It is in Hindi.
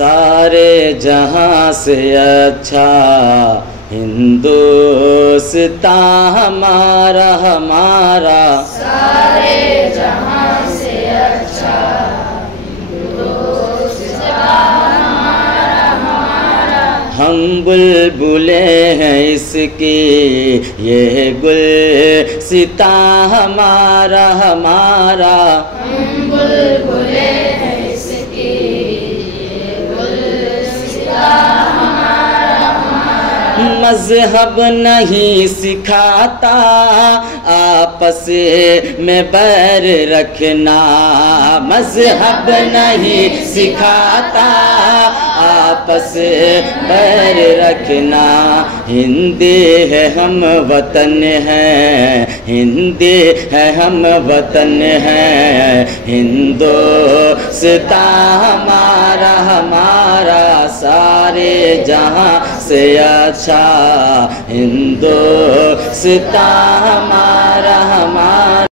सारे जहां से अच्छा हिंदुस्तान हमारा हमारा, सारे जहां से अच्छा हिंदुस्तान हमारा हमारा। हम बुलबुले हैं इसकी ये गुलसिता हमारा हमारा, हम बुलबुले हैं इसकी ये गुलसिता हमारा हमारा। मज़हब नहीं सिखाता आपस में बैर रखना, मज़हब नहीं सिखाता आपस बैर रखना। हिंदी है हम वतन हैं, हिंदी है हम वतन हैं, हिंदुस्तान हमारा हमारा, सारे जहां से अच्छा हिंदुस्तान हमारा